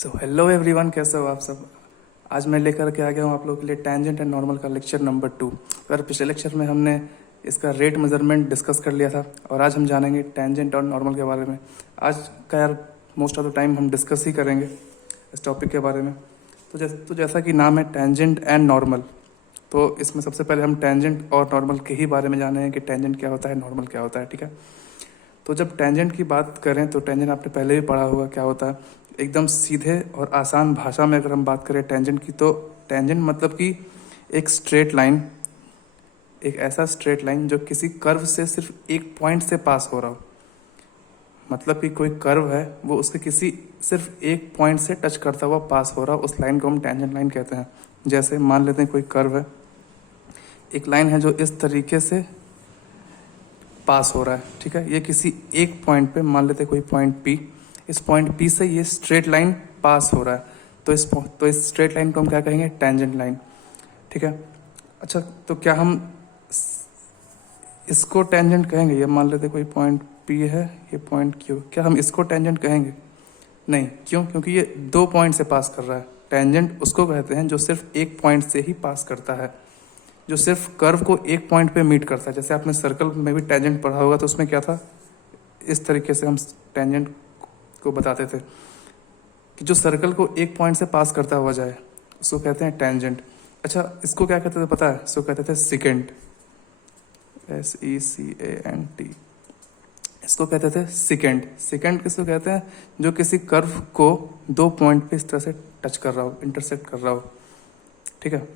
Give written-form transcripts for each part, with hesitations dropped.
Hello everyone, कैसे हो आप सब। आज मैं लेकर के आ गया हूँ आप लोगों के लिए टेंजेंट एंड नॉर्मल का लेक्चर नंबर 2। अगर पिछले लेक्चर में हमने इसका रेट मेजरमेंट डिस्कस कर लिया था और आज हम जानेंगे टेंजेंट और नॉर्मल के बारे में। आज का यार मोस्ट ऑफ द टाइम हम डिस्कस ही करेंगे इस टॉपिक के बारे में। तो जैसा कि नाम है टेंजेंट एंड नॉर्मल, तो इसमें सबसे पहले हम टेंजेंट और नॉर्मल के ही बारे में जानेंगे कि टेंजेंट क्या होता है, नॉर्मल क्या होता है। ठीक है, तो जब टेंजेंट की बात करें तो टेंजेंट आपने पहले भी पढ़ा होगा क्या होता है। एकदम सीधे और आसान भाषा में अगर हम बात करें टेंजेंट की, तो टेंजेंट मतलब कि एक स्ट्रेट लाइन, एक ऐसा स्ट्रेट लाइन जो किसी कर्व से सिर्फ एक पॉइंट से पास हो रहा हो। मतलब कि कोई कर्व है, वो उसके किसी सिर्फ एक पॉइंट से टच करता हुआ पास हो रहा हो, उस लाइन को हम टेंजेंट लाइन कहते हैं। जैसे मान लेते हैं कोई कर्व है, एक लाइन है जो इस तरीके से पास हो रहा है। ठीक है, ये किसी एक पॉइंट पे, मान लेते हैं कोई पॉइंट पी, इस पॉइंट पी से ये स्ट्रेट लाइन पास हो रहा है, तो इस स्ट्रेट लाइन को हम क्या कहेंगे, टेंजेंट लाइन। ठीक है, अच्छा तो क्या हम इसको टेंजेंट कहेंगे? ये मान लेते हैं कोई पॉइंट पी है, ये पॉइंट क्यू, क्या हम इसको टेंजेंट कहेंगे? नहीं। क्यों? क्योंकि ये दो पॉइंट से पास कर रहा है। टेंजेंट उसको कहते हैं जो सिर्फ एक पॉइंट से ही पास करता है, जो सिर्फ कर्व को एक पॉइंट पे मीट करता है। जैसे आपने सर्कल में भी टेंजेंट पढ़ा होगा, तो उसमें क्या था, इस तरीके से हम टेंजेंट को बताते थे कि जो सर्कल को एक पॉइंट से पास करता हुआ जाए, उसको कहते हैं टेंजेंट। अच्छा, इसको क्या कहते थे पता है? इसको कहते थे सिकेंट, SECANT। इसको कहते थे सिकेंट। सिकेंट किसको कहते हैं? जो किसी कर्व को दो पॉइंट पे इस तरह से टच कर रहा हो, इंटरसेक्ट कर रहा हो। ठीक है,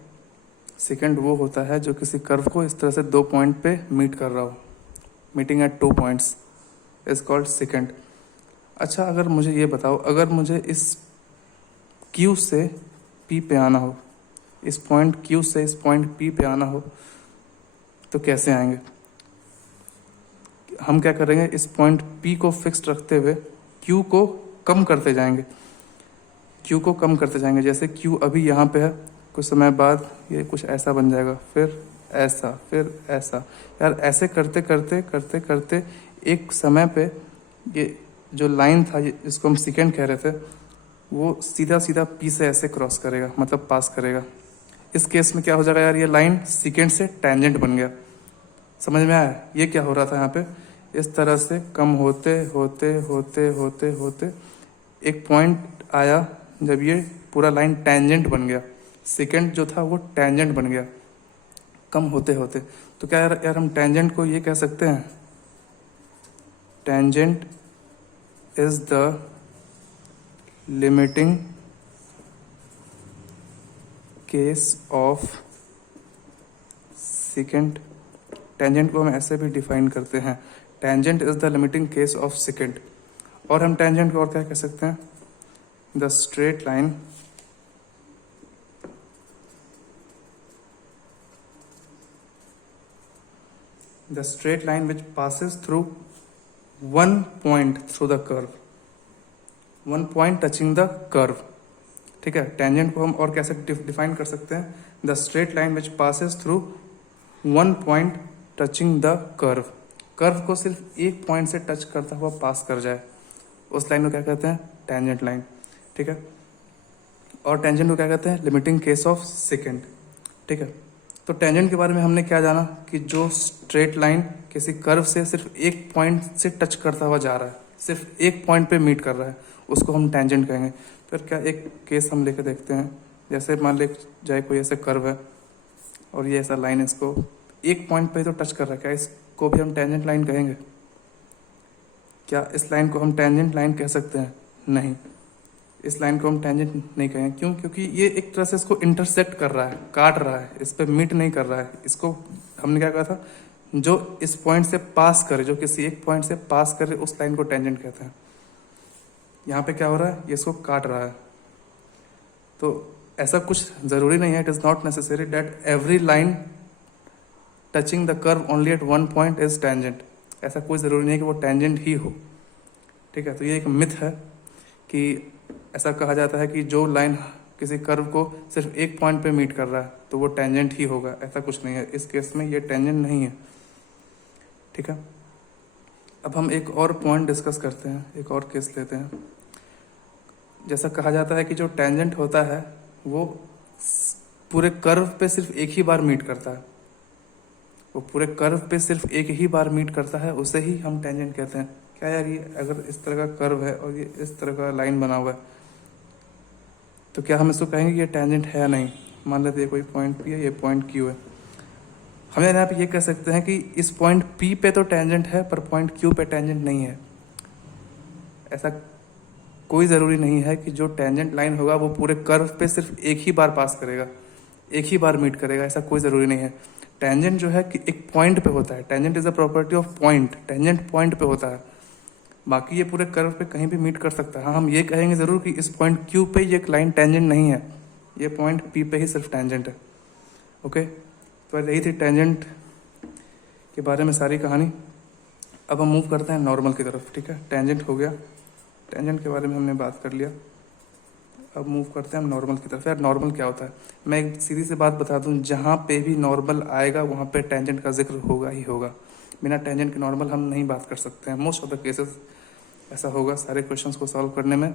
सेकेंड वो होता है जो किसी कर्व को इस तरह से दो पॉइंट पे मीट कर रहा हो, meeting at 2 points is called second. अच्छा, अगर मुझे ये बताओ, अगर मुझे इस Q से P पे आना हो, इस पॉइंट Q से इस पॉइंट P पे आना हो, तो कैसे आएंगे? हम क्या करेंगे, इस पॉइंट P को फिक्स रखते हुए Q को कम करते जाएंगे, Q को कम करते जाएंगे। जैसे Q अभी यहाँ पे है, कुछ समय बाद ये कुछ ऐसा बन जाएगा, फिर ऐसा, फिर ऐसा। यार ऐसे करते करते करते करते एक समय पे ये जो लाइन था, जिसको हम सेकेंड कह रहे थे, वो सीधा सीधा P से ऐसे क्रॉस करेगा, मतलब पास करेगा। इस केस में क्या हो जाएगा यार, ये लाइन सेकेंड से टेंजेंट बन गया। समझ में आया ये क्या हो रहा था यहाँ पे? इस तरह से कम होते होते होते होते होते एक पॉइंट आया जब ये पूरा लाइन टेंजेंट बन गया। सेकेंड जो था वो टेंजेंट बन गया कम होते होते। तो क्या यार हम टेंजेंट को ये कह सकते हैं, tangent is the limiting case of second. Tangent को हम ऐसे भी डिफाइन करते हैं, tangent is the limiting case of second. और हम टेंजेंट को और क्या कह सकते हैं, the straight line which passes through one point through the curve, one point touching the curve। ठीक है, टेंजेंट को हम और कैसे डिफाइन कर सकते हैं, the straight line which passes through one point touching the curve. Curve को सिर्फ एक पॉइंट से टच करता हुआ पास कर जाए, उस लाइन को क्या कहते हैं, टेंजेंट लाइन। ठीक है, और टेंजेंट को क्या कहते हैं, लिमिटिंग केस ऑफ सेकेंड। ठीक है, तो टेंजेंट के बारे में हमने क्या जाना कि जो स्ट्रेट लाइन किसी कर्व से सिर्फ एक पॉइंट से टच करता हुआ जा रहा है, सिर्फ एक पॉइंट पे मीट कर रहा है, उसको हम टेंजेंट कहेंगे। फिर क्या एक केस हम लेकर देखते हैं, जैसे मान ले जाए कोई ऐसे कर्व है और ये ऐसा लाइन इसको एक पॉइंट पे तो टच कर रहा है, क्या इसको भी हम टेंजेंट लाइन कहेंगे? क्या इस लाइन को हम टेंजेंट लाइन कह सकते हैं? नहीं, इस लाइन को हम टेंजेंट नहीं कहेंगे। क्यों? क्योंकि ये एक तरह से इसको इंटरसेक्ट कर रहा है, काट रहा है, इस पर मीट नहीं कर रहा है। इसको हमने क्या कहा था, जो इस पॉइंट से पास करे, जो किसी एक पॉइंट से पास करे, उस लाइन को टेंजेंट कहते हैं। यहाँ पे क्या हो रहा है, ये इसको काट रहा है। तो ऐसा कुछ जरूरी नहीं है, it is not necessary that every line touching the curve only at one point is tangent. ऐसा कोई जरूरी नहीं है कि वो टेंजेंट ही हो। ठीक है, तो ये एक मिथ है कि ऐसा कहा जाता है कि जो लाइन किसी कर्व को सिर्फ एक पॉइंट पे मीट कर रहा है तो वो टेंजेंट ही होगा। ऐसा कुछ नहीं है, इस केस में ये टेंजेंट नहीं है। ठीक है, अब हम एक और पॉइंट डिस्कस करते हैं, एक और केस लेते हैं। जैसा कहा जाता है कि जो टेंजेंट होता है वो पूरे कर्व पे सिर्फ एक ही बार मीट करता है, वो पूरे कर्व पे सिर्फ एक ही बार मीट करता है, उसे ही हम टेंजेंट कहते हैं। क्या यार, ये अगर इस तरह का कर्व है और ये इस तरह का लाइन बना हुआ है तो क्या हम इसको कहेंगे कि ये टेंजेंट है या नहीं? मान लेते हैं कोई पॉइंट पी है, ये पॉइंट क्यू है। हम यहाँ पे ये कह सकते हैं कि इस पॉइंट पी पे तो टेंजेंट है पर पॉइंट क्यू पे टेंजेंट नहीं है। ऐसा कोई ज़रूरी नहीं है कि जो टेंजेंट लाइन होगा वो पूरे कर्व पे सिर्फ एक ही बार पास करेगा, एक ही बार मीट करेगा, ऐसा कोई ज़रूरी नहीं है। टेंजेंट जो है कि एक पॉइंट पे होता है, tangent is a property of point, tangent point पे होता है, बाकी ये पूरे कर्व पे कहीं भी मीट कर सकता है। हाँ, हम ये कहेंगे ज़रूर कि इस पॉइंट क्यू पे ये लाइन टेंजेंट नहीं है, ये पॉइंट पी पे ही सिर्फ टेंजेंट है। ओके, तो यही थी टेंजेंट के बारे में सारी कहानी। अब हम मूव करते हैं नॉर्मल की तरफ। ठीक है, टेंजेंट हो गया, टेंजेंट के बारे में हमने बात कर लिया। अब मूव करते हैं हम नॉर्मल की तरफ। यार नॉर्मल क्या होता है? मैं एक सीधी सी बात बता दूं, जहाँ पे भी नॉर्मल आएगा वहाँ पे टेंजेंट का जिक्र होगा ही होगा। बिना टेंजेंट के नॉर्मल हम नहीं बात कर सकते हैं। मोस्ट ऑफ द केसेस ऐसा होगा। सारे क्वेश्चंस को सॉल्व करने में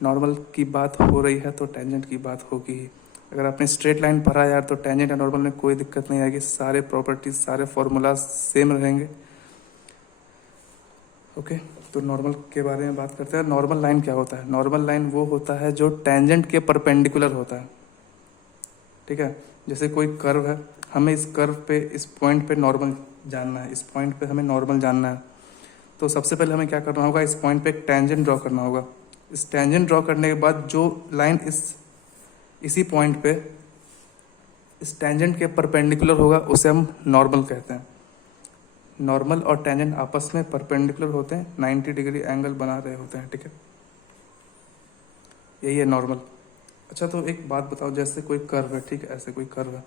नॉर्मल की बात हो रही है तो टेंजेंट की बात होगी ही। अगर आपने स्ट्रेट लाइन पढ़ा यार तो टेंजेंट और नॉर्मल में कोई दिक्कत नहीं आएगी, सारे प्रॉपर्टीज सारे फॉर्मूला सेम रहेंगे। ओके, तो नॉर्मल के बारे में बात करते हैं। नॉर्मल लाइन क्या होता है? नॉर्मल लाइन वो होता है जो टेंजेंट के परपेंडिकुलर होता है। ठीक है, जैसे कोई कर्व है, हमें इस कर्व पे इस पॉइंट पे नॉर्मल जानना है, इस पॉइंट पे हमें नॉर्मल जानना है, तो सबसे पहले हमें क्या करना होगा? इस पॉइंट पे एक टेंजेंट ड्रॉ करना होगा। इस टेंजेंट ड्रॉ करने के बाद जो लाइन इसी पॉइंट पे इस टेंजेंट के परपेंडिकुलर होगा उसे हम नॉर्मल कहते हैं। नॉर्मल और टेंजेंट आपस में परपेंडिकुलर होते हैं, 90 डिग्री एंगल बना रहे होते हैं। ठीक है, यही है नॉर्मल। अच्छा, तो एक बात बताओ, जैसे कोई कर्व है, ठीक है, ऐसे कोई कर्व है,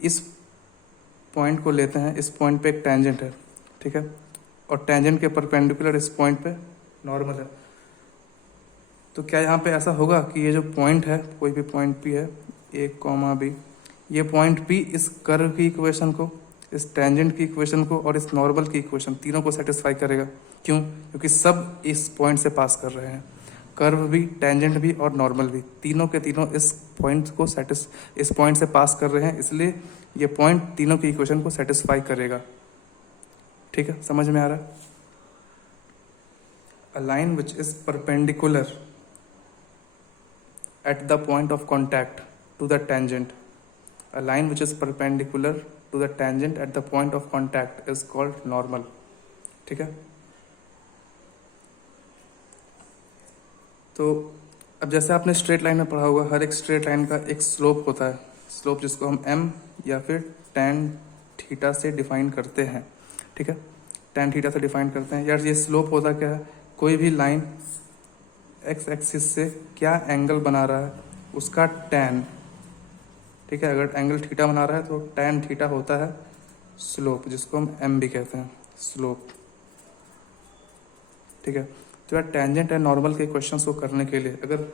इस पॉइंट को लेते हैं, इस पॉइंट पे एक टेंजेंट है, ठीक है, और टेंजेंट के परपेंडिकुलर इस पॉइंट पे नॉर्मल है, तो क्या यहाँ पे ऐसा होगा कि ये जो पॉइंट है, कोई भी पॉइंट पी है, ए कॉमा बी, ये पॉइंट पी इस कर्व की इक्वेशन को, इस टेंजेंट की इक्वेशन को और इस नॉर्मल की इक्वेशन तीनों को सेटिस्फाई करेगा? क्यों? क्योंकि सब इस पॉइंट से पास कर रहे हैं, कर्व भी, टेंजेंट भी और नॉर्मल भी, तीनों के तीनों इस पॉइंट को इस पॉइंट से पास कर रहे हैं, इसलिए ये पॉइंट तीनों की इक्वेशन को सेटिस्फाई करेगा। ठीक है, समझ में आ रहा है? A line which is perpendicular at the point of contact to the tangent, a line which is perpendicular to the tangent at the point of contact is called normal. ठीक है, तो अब जैसे आपने स्ट्रेट लाइन में पढ़ा होगा, हर एक स्ट्रेट लाइन का एक स्लोप होता है, स्लोप जिसको हम m या फिर tan थीटा से डिफाइन करते हैं। ठीक है, tan थीटा से डिफाइन करते हैं। यार ये स्लोप होता क्या है? कोई भी लाइन एक्स एक्सिस से क्या एंगल बना रहा है उसका tan। ठीक है, अगर एंगल थीटा बना रहा है तो tan थीटा होता है स्लोप, जिसको हम m भी कहते हैं, स्लोप। ठीक है, तो यार टेंजेंट एंड नॉर्मल के क्वेश्चंस को करने के लिए अगर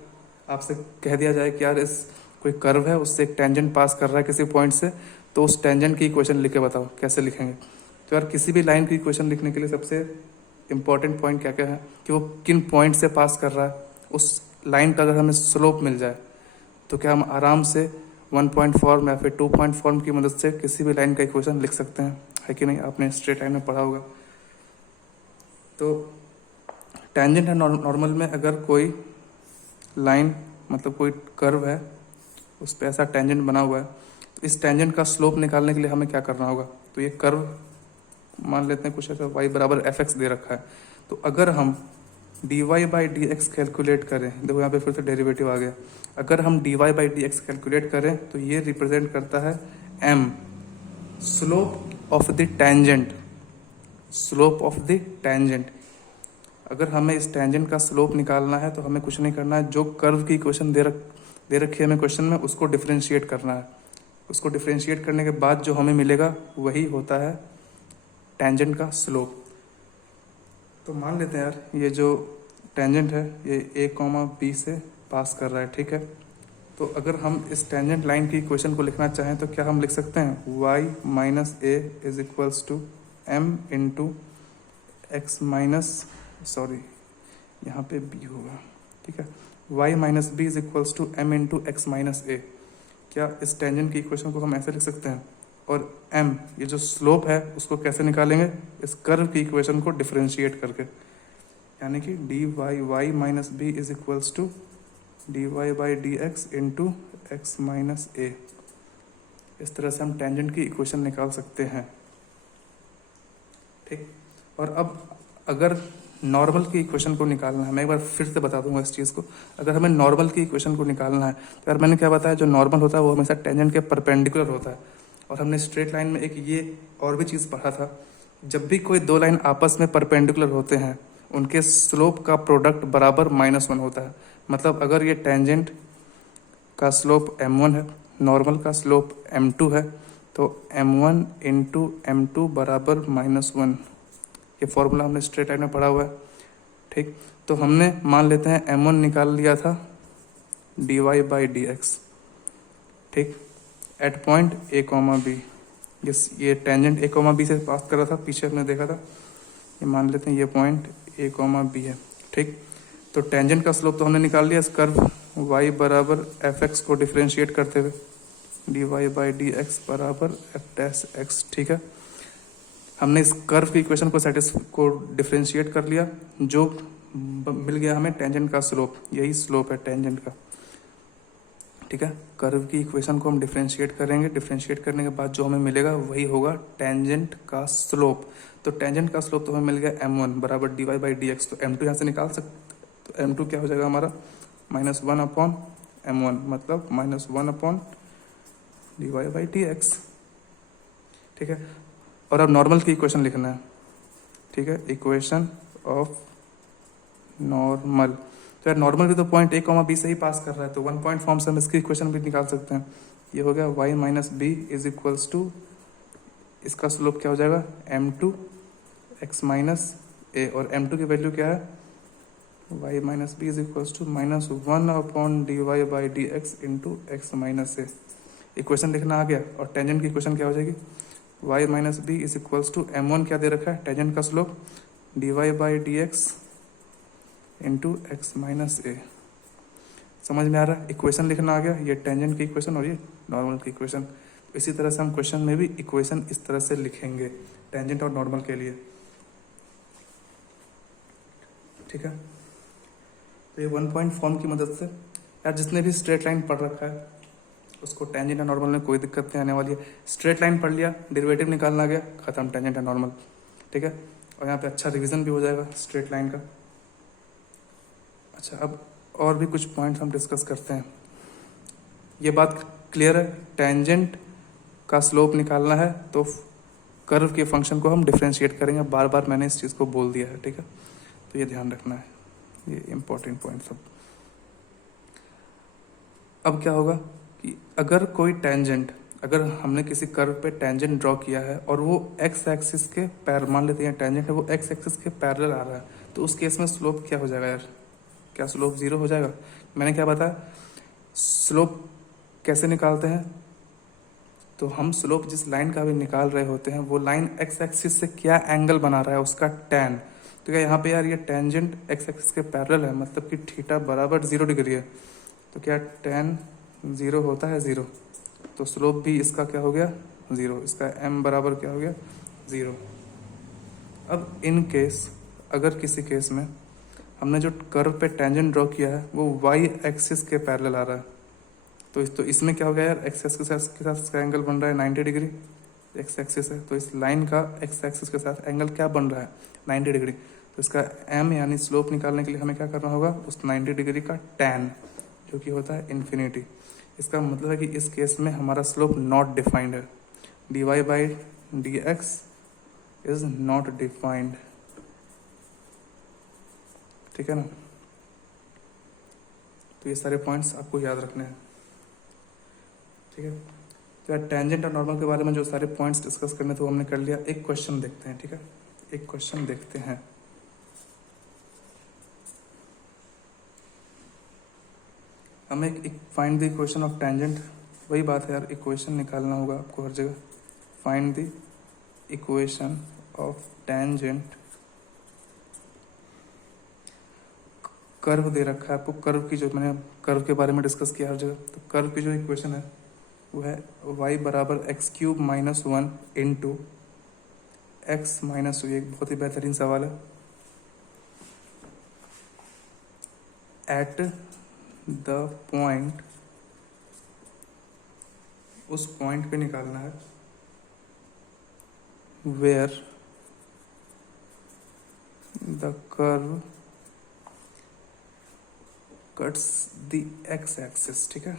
आपसे कह दिया जाए कि यार इस कोई कर्व है, उससे एक टेंजेंट पास कर रहा है किसी पॉइंट से, तो उस टेंजेंट की इक्वेशन लिख के बताओ, कैसे लिखेंगे? तो यार किसी भी लाइन की इक्वेशन लिखने के लिए सबसे इंपॉर्टेंट पॉइंट क्या क्या है कि वो किन पॉइंट से पास कर रहा है। उस लाइन का अगर हमें स्लोप मिल जाए तो क्या हम आराम से 1 पॉइंट फॉर्म या फिर 2 पॉइंट फॉर्म की मदद से किसी भी लाइन का इक्वेशन लिख सकते हैं, है कि नहीं? आपने स्ट्रेट लाइन में पढ़ा होगा। तो टेंजेंट एंड नॉर्मल में अगर कोई लाइन, मतलब कोई कर्व है, उस पर ऐसा टेंजेंट बना हुआ है, तो इस टेंजेंट का स्लोप निकालने के लिए हमें क्या करना होगा? तो ये कर्व मान लेते हैं कुछ ऐसा y बराबर fx दे रखा है, तो अगर हम dy by d x calculate करें, देखो यहाँ पे फिर से डेरिवेटिव आ गया, अगर हम dy by d x calculate करें तो ये रिप्रेजेंट करता है m, slope of the tangent, slope of the tangent. अगर हमें इस टेंजेंट का स्लोप निकालना है तो हमें कुछ नहीं करना है, जो कर्व की इक्वेशन दे रखी है हमें क्वेश्चन में, उसको डिफरेंशिएट करना है। उसको डिफरेंशिएट करने के बाद जो हमें मिलेगा वही होता है टेंजेंट का स्लोप। तो मान लेते हैं यार ये जो टेंजेंट है ये a कॉमा बी से पास कर रहा है। ठीक है, तो अगर हम इस टेंजेंट लाइन की इक्वेशन को लिखना चाहें तो क्या हम लिख सकते हैं? y minus a is equals to m into x minus, sorry यहाँ पे b होगा। ठीक है, y minus B is equals to m into x minus a. क्या इस टेंजेंट की इक्वेशन को हम ऐसे लिख सकते हैं? और m ये जो स्लोप है उसको कैसे निकालेंगे? इस कर्व की इक्वेशन को डिफरेंशिएट करके, यानी कि d y y minus B is equals to d y by d x into x minus a. इस तरह से हम टेंजेंट की इक्वेशन निकाल सकते हैं, ठीक। और अब अगर नॉर्मल की इक्वेशन को निकालना है, मैं एक बार फिर से बता दूंगा इस चीज़ को। अगर हमें नॉर्मल की इक्वेशन को निकालना है तो यार मैंने क्या बताया, जो नॉर्मल होता है वो हमेशा टेंजेंट के परपेंडिकुलर होता है। और हमने स्ट्रेट लाइन में एक ये और भी चीज़ पढ़ा था, जब भी कोई दो लाइन आपस में परपेंडिकुलर होते हैं उनके स्लोप का प्रोडक्ट बराबर -1 होता है। मतलब अगर ये टेंजेंट का स्लोप m1 है, नॉर्मल का स्लोप m2 है, तो m1 इंटू m2 बराबर -1। ये फॉर्मूला हमने स्ट्रेट लाइन में पढ़ा हुआ है, ठीक। तो हमने मान लेते हैं m1 निकाल लिया था dy बाई डी एक्स, ठीक, at point a comma B. ये टेंजेंट a कॉमा बी से पास कर रहा था, पीछे हमने देखा था। ये मान लेते हैं ये पॉइंट a कॉमा बी है, ठीक। तो टेंजेंट का स्लोप तो हमने निकाल लिया इस कर्व y बराबर एफ एक्स को डिफ्रेंशिएट करते हुए, d y by d x बराबर एफ डैश एक्स, ठीक है। हमने इस कर्व की इक्वेशन को डिफ्रेंशिएट कर लिया, जो मिल गया हमें टेंजेंट का स्लोप। यही स्लोप है टेंजेंट का, ठीक है। कर्व की इक्वेशन को हम डिफ्रेंशिएट करेंगे, डिफ्रेंशिएट करने के बाद जो हमें मिलेगा वही होगा टेंजेंट का स्लोप। तो टेंजेंट का स्लोप तो हमें मिल गया m1 बराबर d y by d x. तो m2 यहाँ से निकाल सकते, तो m2 क्या हो जाएगा हमारा -1 अपॉन m1, मतलब -1 upon d y by d x, ठीक है। और अब नॉर्मल की इक्वेशन लिखना है, ठीक है, इक्वेशन ऑफ नॉर्मल। तो यार नॉर्मल भी तो पॉइंट a कॉमा बी से ही पास कर रहा है, तो 1 पॉइंट फॉर्म से हम इसकी इक्वेशन भी निकाल सकते हैं। ये हो गया y minus B is equals to, इसका स्लोप क्या हो जाएगा m2 x माइनस ए, और m2 की वैल्यू क्या है y minus B is equals to -1 upon d y by d x into x minus A. Equation लिखना आ गया। और टेंजेंट की इक्वेशन क्या हो जाएगी, y minus B is equals to m1 क्या दे रखा है टेंजेंट का slope, d y by d x into x minus a. समझ में आ रहा है? इक्वेशन लिखना आ गया, ये टेंजेंट की इक्वेशन और ये नॉर्मल की इक्वेशन। इसी तरह से हम क्वेश्चन में भी इक्वेशन इस तरह से लिखेंगे टेंजेंट और नॉर्मल के लिए, ठीक है। तो ये 1 पॉइंट फॉर्म की मदद से यार जिसने भी स्ट्रेट लाइन पढ़ रखा है उसको टेंजेंट और नॉर्मल में कोई दिक्कत नहीं आने वाली है। स्ट्रेट लाइन पढ़ लिया, डेरिवेटिव निकालना गया, खत्म, टेंजेंट और नॉर्मल, ठीक है। और यहाँ पे अच्छा रिवीजन भी हो जाएगा स्ट्रेट लाइन का। अच्छा, अब और भी कुछ पॉइंट्स हम डिस्कस करते हैं। ये बात क्लियर है, टेंजेंट का स्लोप निकालना है तो कर्व के फंक्शन को हम डिफ्रेंशिएट करेंगे। बार बार मैंने इस चीज़ को बोल दिया है, ठीक है, तो ये ध्यान रखना है, ये इंपॉर्टेंट पॉइंट सब। अब क्या होगा कि अगर कोई टेंजेंट, अगर हमने किसी कर्व पे टेंजेंट ड्रॉ किया है और वो एक्स एक्सिस के पैर, मान लेते हैं टेंजेंट है वो एक्स एक्सिस के पैरेलल आ रहा है, तो उस केस में स्लोप क्या हो जाएगा यार, क्या स्लोप 0 हो जाएगा? मैंने क्या बताया, स्लोप कैसे निकालते हैं, तो हम स्लोप जिस लाइन का भी निकाल रहे होते हैं वो लाइन एक्स एक्सिस से क्या एंगल बना रहा है, उसका टैन। तो क्या यहाँ पे यार ये टेंजेंट एक्स एक्सिस के पैरेलल है, मतलब कि थीटा बराबर 0 डिग्री है, तो क्या टैन 0 होता है 0, तो स्लोप भी इसका क्या हो गया 0, इसका m बराबर क्या हो गया 0। अब इन केस, अगर किसी केस में हमने जो कर्व पे टेंजेंट ड्रॉ किया है वो y एक्सिस के पैरेलल आ रहा है, तो इसमें क्या हो गया यार, एक्स एक्सिस के साथ इसका एंगल बन रहा है 90 डिग्री, एक्स एक्सिस है, तो इस लाइन का एक्स एक्सिस के साथ एंगल क्या बन रहा है 90 डिग्री। तो इसका m यानी स्लोप निकालने के लिए हमें क्या करना होगा, उस 90 डिग्री का tan जो कि होता है इन्फिनिटी। इसका मतलब है कि इस केस में हमारा स्लोप नॉट डिफाइंड है, d y by d x is not defined, ठीक है ना। तो ये सारे पॉइंट्स आपको याद रखने हैं, ठीक है। तो यार टेंजेंट और नॉर्मल के बारे में जो सारे पॉइंट्स डिस्कस करने थे वो हमने कर लिया। एक क्वेश्चन देखते हैं, ठीक है, एक क्वेश्चन देखते हैं। हमें एक find the equation of tangent, वही बात है यार, इक्वेशन निकालना होगा आपको हर जगह। Find the equation of tangent curve दे रखा है आपको, कर्व की जो मैंने कर्व के बारे में डिस्कस किया हर जगह, तो कर्व की जो इक्वेशन है वो है y बराबर x cube minus one into x minus two. एक बहुत ही बेहतरीन सवाल है। एट द पॉइंट, उस पॉइंट पे निकालना है where the curve cuts the x axis. ठीक है,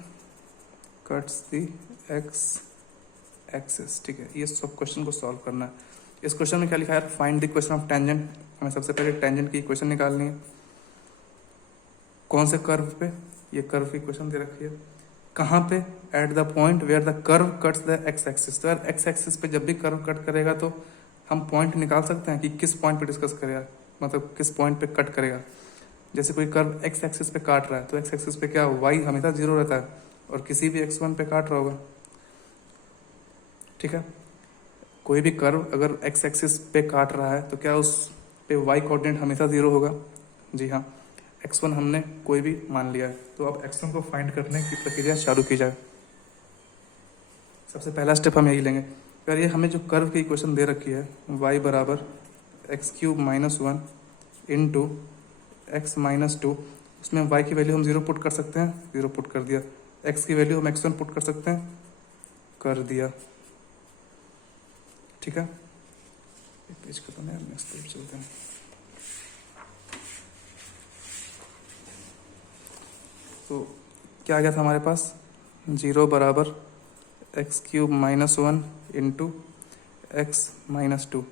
कट्स द एक्स एक्सिस। ठीक है, ये सब क्वेश्चन को सॉल्व करना है। इस क्वेश्चन में क्या लिखा है, find the equation of tangent. हमें सबसे पहले टेंजेंट की इक्वेशन निकालनी है। कौन से कर्व पे, ये कर्व की इक्वेशन दे रखी है। कहाँ पे, at the point where the curve cuts the x axis. तो यार एक्स एक्सिस पे जब भी कर्व कट करेगा तो हम पॉइंट निकाल सकते हैं कि किस पॉइंट पे डिस्कस करेगा, मतलब किस पॉइंट पे कट करेगा। जैसे कोई कर्व एक्स एक्सिस पे काट रहा है तो एक्स एक्सिस पे क्या वाई हमेशा जीरो रहता है और किसी भी x1 पे काट रहा होगा। ठीक है, कोई भी कर्व अगर एक्स एक्सिस पे काट रहा है तो क्या उस पे y कोऑर्डिनेट हमेशा जीरो होगा। जी हाँ, x1 हमने कोई भी मान लिया है। तो अब x1 को फाइंड करने की प्रक्रिया चालू की जाए। सबसे पहला स्टेप हम यही लेंगे। यार ये हमें जो कर्व की इक्वेशन दे रखी है y बराबर x cube minus one into x minus to, उसमें y की वैल्यू हम जीरो पुट कर सकते हैं, जीरो पुट कर दिया। x की वैल्यू हम x1 पुट कर सकते हैं, कर दिया। ठीक है, एक पेज खत्म है, नेक्स्ट पेज चलते हैं। तो क्या आ गया था हमारे पास, जीरो बराबर x cube minus one into x minus two.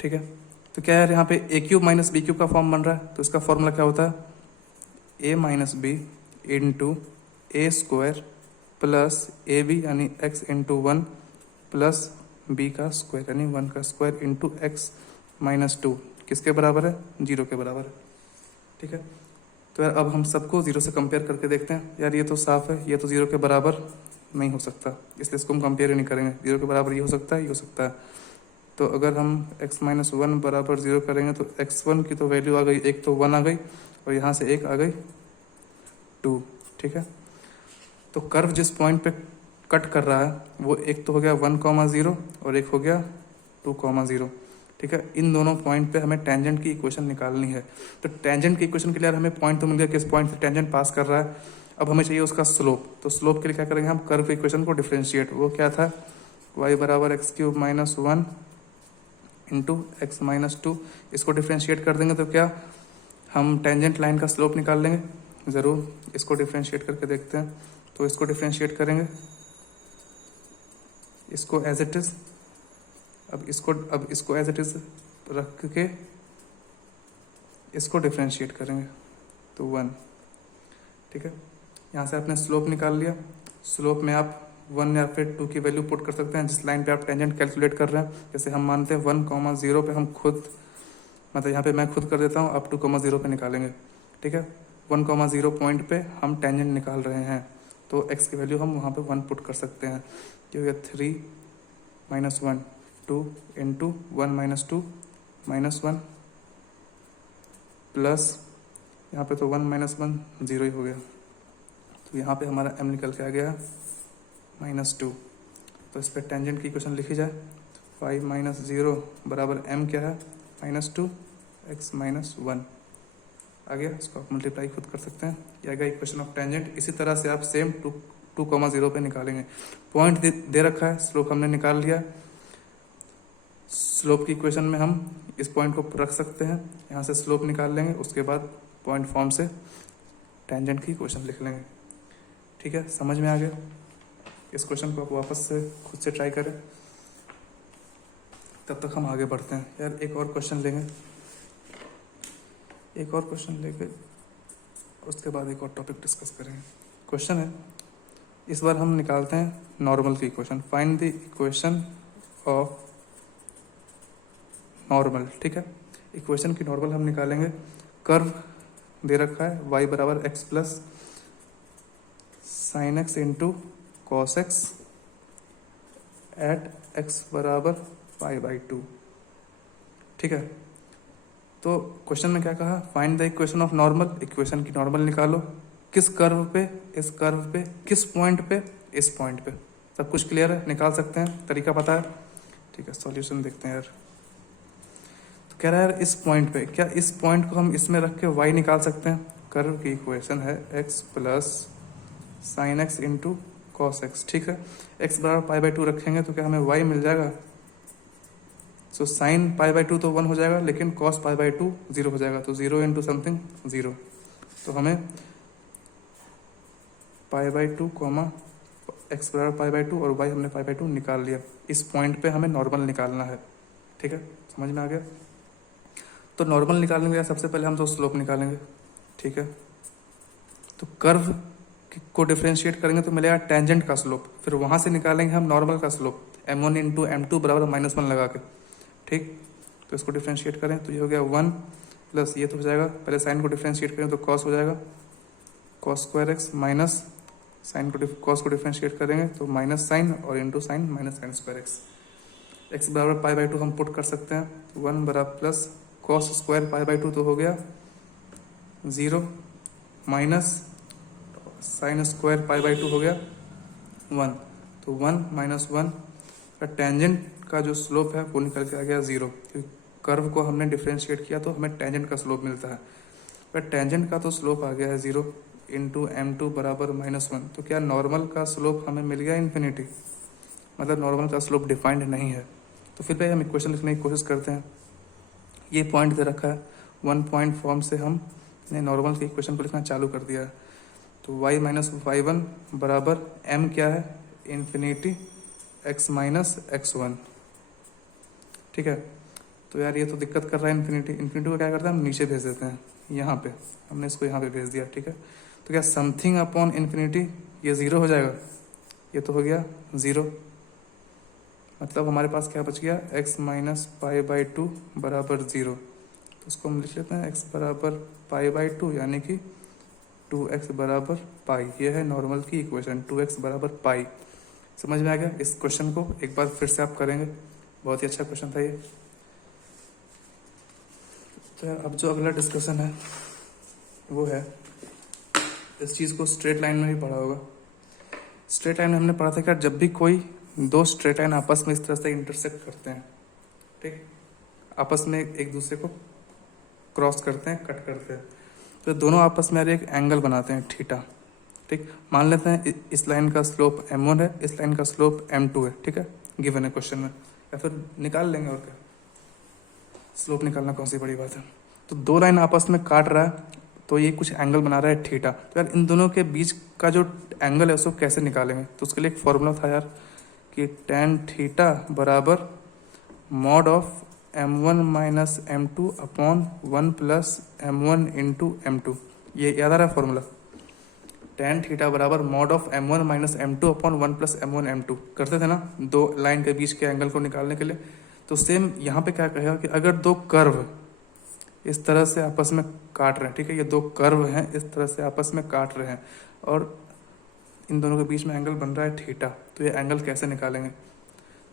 ठीक है, तो क्या यार यहाँ पे a cube minus b cube का फॉर्म बन रहा है, तो इसका फॉर्मूला क्या होता है, a minus b into a square plus a b यानी x into one plus b का स्क्वायर यानी वन का square into x minus two. किसके बराबर है, जीरो के बराबर है। ठीक है, तो यार अब हम सबको जीरो से कंपेयर करके देखते हैं। यार ये तो साफ है, ये तो जीरो के बराबर नहीं हो सकता, इसलिए इसको हम कंपेयर ही नहीं करेंगे। जीरो के बराबर ये हो सकता है, ये हो सकता है। तो अगर हम x माइनस वन बराबर जीरो करेंगे तो x1 की तो वैल्यू आ गई, एक तो वन आ गई और यहाँ से एक आ गई टू। ठीक है, तो कर्व जिस पॉइंट पे कट कर रहा है वो एक तो हो गया 1,0 और एक हो गया 2,0। ठीक है, इन दोनों पॉइंट पे हमें टेंजेंट की इक्वेशन निकालनी है। तो टेंजेंट की इक्वेशन के लिए हमें पॉइंट तो मिल गया, किस पॉइंट से टेंजेंट पास कर रहा है। अब हमें चाहिए उसका स्लोप। तो स्लोप के लिए क्या करेंगे हम, कर्व की इक्वेशन को डिफ्रेंशिएट। वो क्या था, y बराबर x cube minus one into x minus to. इसको डिफ्रेंशिएट कर देंगे तो क्या हम टेंजेंट लाइन का स्लोप निकाल लेंगे। ज़रूर, इसको डिफ्रेंशिएट करके देखते हैं। तो इसको डिफ्रेंशिएट करेंगे, इसको एज इट इज, अब इसको एज इट इज रख के इसको डिफ्रेंशिएट करेंगे तो वन। ठीक है, यहाँ से आपने स्लोप निकाल लिया। स्लोप में आप वन या फिर टू की वैल्यू पुट कर सकते हैं जिस लाइन पे आप टेंजेंट कैलकुलेट कर रहे हैं। जैसे हम मानते हैं 1,0 पे हम खुद, मतलब यहाँ पे मैं खुद कर देता हूँ, आप 2,0 पे निकालेंगे। ठीक है, 1,0 पॉइंट पे हम टेंजेंट निकाल रहे हैं तो x की वैल्यू हम वहाँ पे वन पुट कर सकते हैं। ये हो गया 3 minus one, 2 into one minus two minus one plus यहाँ पे तो 1 माइनस वन जीरो ही हो गया। तो यहाँ पे हमारा m निकल के आ गया -2। तो इस पर टेंजेंट की इक्वेशन लिखी जाए, 5 माइनस जीरो बराबर m क्या है, -2 x माइनस वन आ गया। इसको आप मल्टीप्लाई खुद कर सकते हैं, ये आ गया इक्वेशन ऑफ टेंजेंट। इसी तरह से आप सेम 2,0 पे निकालेंगे। पॉइंट दे रखा है, स्लोप हमने निकाल लिया। स्लोप की इक्वेशन में हम इस पॉइंट को रख सकते हैं, यहाँ से स्लोप निकाल लेंगे, उसके बाद पॉइंट फॉर्म से टेंजेंट की इक्वेशन लिख लेंगे। ठीक है, समझ में आ गया। इस क्वेश्चन को आप वापस से खुद से ट्राई करें, तब तक हम आगे बढ़ते हैं। यार एक और क्वेश्चन लेंगे, एक और क्वेश्चन लेके उसके बाद एक और टॉपिक डिस्कस करेंगे। क्वेश्चन है, इस बार हम निकालते हैं नॉर्मल की equation. Find the equation of normal. ठीक है, इक्वेशन की नॉर्मल हम निकालेंगे। कर्व दे रखा है y बराबर x plus sine x into cos x at x बराबर पाई बाई टू। ठीक है, तो क्वेश्चन में क्या कहा, find the equation of normal, equation की नॉर्मल निकालो, किस कर्व पे, इस कर्व पे, किस पॉइंट पे, इस पॉइंट पे। सब कुछ क्लियर है, निकाल सकते हैं, तरीका पता है। ठीक है, सॉल्यूशन देखते हैं यार। तो कह रहा है यार इस पॉइंट पे, क्या इस पॉइंट को हम इसमें रख के y निकाल सकते हैं। कर्व की इक्वेशन है x plus sine x into cos x. ठीक है, x बराबर पाई बाई 2 रखेंगे तो क्या हमें y मिल जाएगा। सो साइन पाई बाई 2 तो 1 हो जाएगा, लेकिन कॉस पाई बाई 2 0 हो जाएगा, तो 0 इंटू समथिंग 0। तो हमें पाई बाई 2 कॉमा एक्स बराबर पाई बाई 2 और y हमने पाई बाई 2 निकाल लिया। इस पॉइंट पे हमें नॉर्मल निकालना है। ठीक है, समझ में आ गया। तो नॉर्मल निकालने के लिए सबसे पहले हम तो स्लोप निकालेंगे। ठीक है, तो कर्व को डिफ्रेंशिएट करेंगे तो मिलेगा टेंजेंट का स्लोप, फिर वहां से निकालेंगे हम नॉर्मल का स्लोप m1 इंटू m2 बराबर -1 लगा के। ठीक, तो इसको डिफ्रेंशिएट करें तो ये हो गया 1 प्लस ये तो हो जाएगा, पहले साइन को डिफ्रेंशिएट करें तो कॉस हो जाएगा, cos square x minus sine को कॉस को डिफ्रेंशिएट करेंगे तो माइनस साइन और into sine minus sine square x. X बराबर पाई बाई 2 हम पुट कर सकते हैं, 1 बराबर plus cos square pi by 2 तो हो गया 0 minus sine square pi by 2 हो गया 1, तो 1 माइनस 1 का टेंजेंट का जो स्लोप है वो निकल के आ गया 0, क्योंकि कर्व को हमने डिफ्रेंशिएट किया तो हमें टेंजेंट का स्लोप मिलता है। पर टेंजेंट का तो स्लोप आ गया है 0 इंटू m2 बराबर -1, तो क्या नॉर्मल का स्लोप हमें मिल गया इन्फिनिटी, मतलब नॉर्मल का स्लोप डिफाइंड नहीं है। तो फिर भाई हम इक्वेशन लिखने की कोशिश करते हैं। ये पॉइंट दे रखा है, 1 पॉइंट फॉर्म से हमने नॉर्मल की इक्वेशन को लिखना चालू कर दिया है। तो y माइनस y1 बराबर m क्या है, इन्फिनिटी x माइनस x1। ठीक है, तो यार ये तो दिक्कत कर रहा है इन्फिनिटी, इन्फिनिटी को क्या करते हैं हम नीचे भेज देते हैं, यहाँ पे हमने इसको यहाँ पे भेज दिया। ठीक है, तो क्या समथिंग अपॉन इन्फिनिटी ये 0 हो जाएगा, ये तो हो गया 0, मतलब हमारे पास क्या बच गया x माइनस पाई बाई 2 बराबर 0। तो उसको हम लिख लेते हैं x बराबर पाई बाई 2 यानी कि 2x बराबर पाई। ये है नॉर्मल की इक्वेशन, 2x बराबर पाई। समझ में आ गया। इस क्वेश्चन को एक बार फिर से आप करेंगे, बहुत ही अच्छा क्वेश्चन था ये। तो अब जो अगला डिस्कशन है वो है, इस चीज़ को स्ट्रेट लाइन में भी पढ़ा होगा। स्ट्रेट लाइन में हमने पढ़ा था कि जब भी कोई दो स्ट्रेट लाइन आपस में इस तरह से इंटरसेक्ट करते हैं, ठीक, आपस में एक दूसरे को क्रॉस करते हैं, कट करते हैं, तो दोनों आपस में एक एंगल बनाते हैं थीटा। ठीक, मान लेते हैं इस लाइन का स्लोप m1 है, इस लाइन का स्लोप m2 है। ठीक है, गिवन है क्वेश्चन में, या फिर निकाल लेंगे और क्या, स्लोप निकालना कौन सी बड़ी बात है। तो दो लाइन आपस में काट रहा है तो ये कुछ एंगल बना रहा है थीटा। तो यार इन दोनों के बीच का जो एंगल है उसको कैसे निकालेंगे, तो उसके लिए एक फॉर्मूला था यार कि tan थीटा बराबर mod of m1 minus m2 upon 1 plus m1 into m2। ये याद आ रहा है फॉर्मूला, tan थीटा बराबर mod of m1 minus m2 upon 1 plus m1 m2 करते थे ना दो लाइन के बीच के एंगल को निकालने के लिए। तो सेम यहाँ पे क्या कहेगा कि अगर दो कर्व इस तरह से आपस में काट रहे हैं, ठीक है, ये दो कर्व हैं इस तरह से आपस में काट रहे हैं और इन दोनों के बीच में एंगल बन रहा है थीटा, तो ये एंगल कैसे निकालेंगे।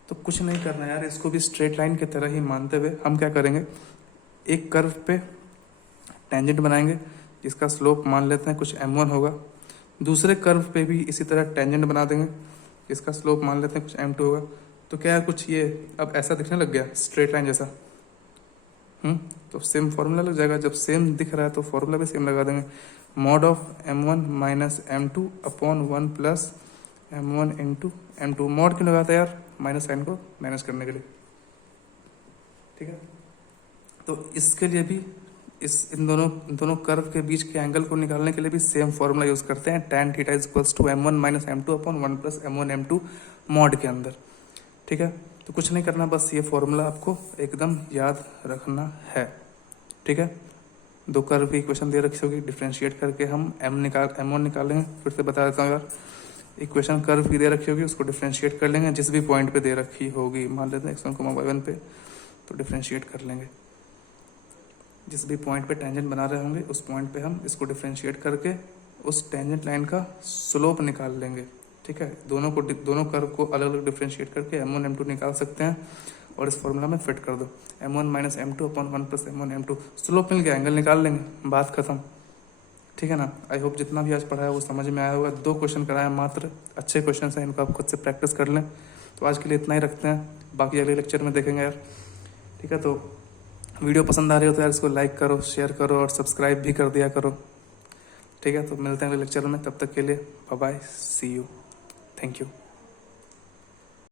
तो कुछ नहीं करना यार, इसको भी स्ट्रेट लाइन की तरह ही मानते हुए हम क्या करेंगे, एक कर्व पे टेंजेंट बनाएंगे जिसका स्लोप मान लेते हैं कुछ m1 होगा, दूसरे कर्व पे भी इसी तरह टेंजेंट बना देंगे जिसका स्लोप मान लेते हैं कुछ m2 होगा। तो क्या है, कुछ ये अब ऐसा दिखने लग गया स्ट्रेट लाइन जैसा। तो सेम फॉर्मूला लग जाएगा, जब सेम दिख रहा है तो फॉर्मूला भी सेम लगा देंगे, mod of m1 minus m2 upon 1 plus m1 into m2। Mod क्यों लगाता है यार, माइनस साइन को माइनस करने के लिए। ठीक है, तो इसके लिए भी इन दोनों कर्व के बीच के एंगल को निकालने के लिए भी सेम फॉर्मूला यूज करते हैं, tan theta is equals to m1 minus m2 upon 1 plus m1 m2 mod के अंदर। ठीक है, तो कुछ नहीं करना, बस ये फॉर्मूला आपको एकदम याद रखना है। ठीक है, दो कर्व की इक्वेशन दे रखी होगी, डिफ्रेंशिएट करके हम m1 निकालेंगे। फिर से बता देता हूँ यार, इक्वेशन कर्व की दे रखी होगी उसको डिफ्रेंशिएट कर लेंगे जिस भी पॉइंट पे दे रखी होगी, मान लेते हैं x1 y1 पे, तो डिफ्रेंशिएट कर लेंगे जिस भी पॉइंट पे टेंजेंट बना रहे होंगे उस पॉइंट पे हम इसको डिफ्रेंशिएट करके उस टेंजेंट लाइन का स्लोप निकाल लेंगे। ठीक है, दोनों कर्व को अलग अलग डिफ्रेंशिएट करके m1 m2 निकाल सकते हैं और इस फॉर्मूला में फिट कर दो। m1 minus m2 upon 1 plus m1 m2, slope मिल गया, एंगल निकाल लेंगे, बात खत्म। ठीक है ना। आई होप जितना भी आज पढ़ाया वो समझ में आया होगा। 2 क्वेश्चन कराया मात्र, अच्छे क्वेश्चन हैं, इनको आप खुद से प्रैक्टिस कर लें। तो आज के लिए इतना ही रखते हैं, बाकी अगले लेक्चर में देखेंगे यार। ठीक है, तो वीडियो पसंद आ रही हो तो यार इसको लाइक करो, शेयर करो और सब्सक्राइब भी कर दिया करो। ठीक है, तो मिलते हैं अगले लेक्चर में, तब तक के लिए bye bye, see you, thank you.